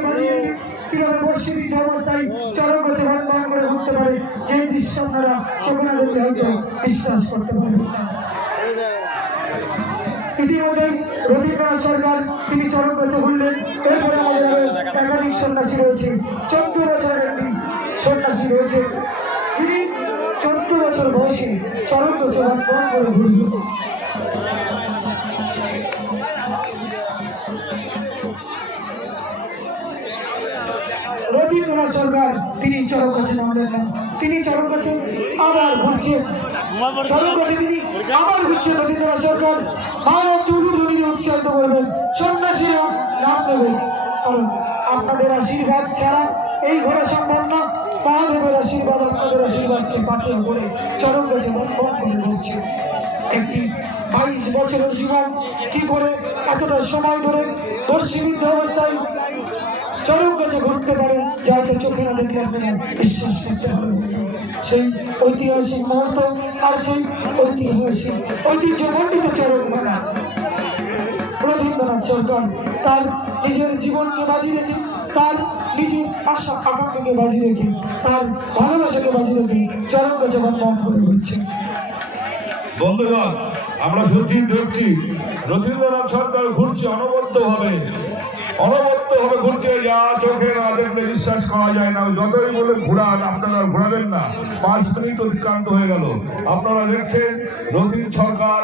জীবনকে বাজিয়ে রেখে কিভাবে বর্ষিবিদ্ধ অবস্থায় চরম গাছে বন করে ঘুরতে পারে, যে দৃশ্য আপনারা চোখে দেখে হয়তো বিশ্বাস করতে পারবেন না। ইতিমধ্যে রবীন্দ্রনাথ সরকার তিনি চরম গাছে ঘুরলেন। এরপরে আমাদের একাধিক সন্ন্যাসী রয়েছে। 14 বছরের একটি সন্ন্যাসী রয়েছে, তিনি 14 বছর বয়সে চরম গাছে বন করে ঘুরলেন। রবীন্দ্রনাথ সরকার তিনি চরম গাছে নামলেন না, তিনি চরম গাছে আবার ঘুরছেন। চরম গাছে তিনি আবার ঘুরছেন। রবীন্দ্রনাথ সরকার মায়ের তুলুধুলিকে উৎসাহিত করবেন, সন্ন্যাসীরা নাম দেবেন, কারণ আপনাদের আশীর্বাদ ছাড়া এই ঘোরা সম্ভব না। মহাদেবের আশীর্বাদ, আপনাদের আশীর্বাদকে পাঠিয়ে করে চরম গাছে বন করে ঘুরছে। একটি 22 বছরের যুবক কি করে এতটা সময় ধরে বর্ষিবিদ্ধ অবস্থায় চরম গাছে ঘুরতে পারে, যাকে চোখে না দেখলে আপনারা বিশ্বাস করতে পারবেন। সেই ঐতিহাসিক মুহূর্ত আর সেই ঐতিহ্যমণ্ডিত চরম মেলা রবীন্দ্রনাথ সরকার তার নিজের জীবনকে বাজি রেখে, তার নিজের আশা আকাঙ্ক্ষাকে বাজি রেখে, তার ভালোবাসাকে বাজি রেখে চরম গাছে বন করে ঘুরছে। বন্ধুগণ, আমরা সত্যি দেখছি রবীন্দ্রনাথ সরকার ঘুরছে অনবদ্যভাবে ঘুরছে, যা চোখে না দেখলে বিশ্বাস করা যায় না। যতই বলে ঘুরান, আপনারা ঘোরাবেন না। 5 মিনিট অতিক্রান্ত হয়ে গেল। আপনারা দেখছেন রবীন সরকার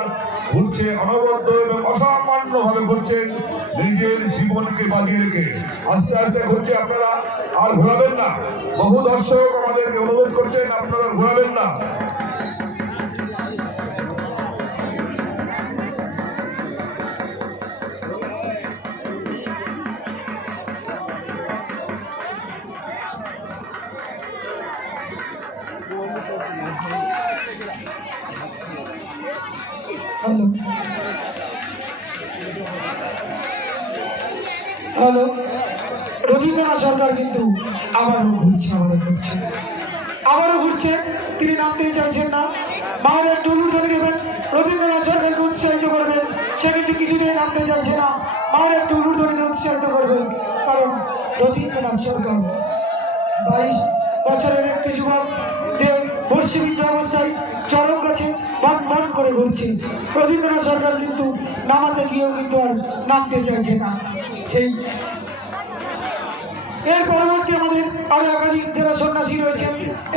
ঘুরছে অনবদ্য এবং অসামান্য ভাবে ঘুরছেন, নিজের জীবনকে বাজিয়ে রেখে আস্তে আস্তে ঘুরছে। আপনারা আর ঘোরাবেন না। বহু দর্শক আমাদেরকে অনুরোধ করছেন, আপনারা ঘোরাবেন না। হ্যালো, রবীন্দ্রনাথ সরকার কিন্তু আবারও ঘুরছে। তিনি নামতেই চাইছেন না। মায়ের একটু ধরে দেবেন, রবীন্দ্রনাথ সরকারকে উৎসাহিত করবেন। সে কিন্তু কিছুতেই নামতে চাইছে না। মায়ের একটু ধরে উৎসাহিত করবেন, কারণ রবীন্দ্রনাথ সরকার 22 বছরের একটি যুবক যে বর্ষিবিদ্ধ অবস্থায় চরম গাছে বন করে ঘুরছে। রবীন্দ্রনাথ সরকার কিন্তু নামাতে গিয়েও কিন্তু আর নামতে চাইছে না। সেই এর পরবর্তী আমাদের আরো একাধিক যারা সন্ন্যাসী রয়েছে,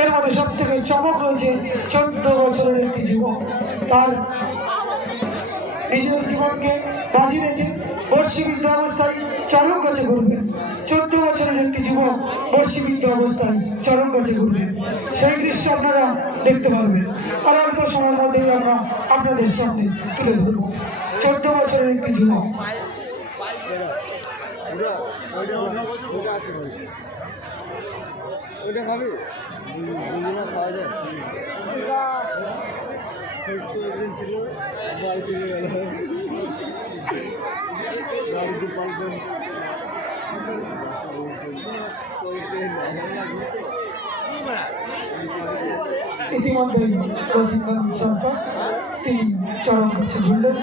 এর মধ্যে সব থেকে চমক রয়েছে 14 বছরের একটি যুবক, তার নিজের জীবনকে বাজি রেখে বর্ষিবিদ্ধ অবস্থায় চরম গাছে ঘুরবেন। 14 বছরের একটি যুবক বর্ষিবিদ্ধ অবস্থায় চরম গাছে ঘুরবেন, সেই দৃশ্য আপনারা দেখতে পারবেন। আর অল্প সময়ের মধ্যেই আমরা আপনাদের সামনে তুলে ধরব 14 বছরের একটি যুবক। ওইটা খাবি, খাওয়া যায়। ছোট্ট একদিন ছিল, বাড়ি থেকে গেল, বাড়িতে পালবেন। ইতিমধ্যে রবীন্দ্রনাথ সরকার তিনি চরম গাছে ঘুরলেন।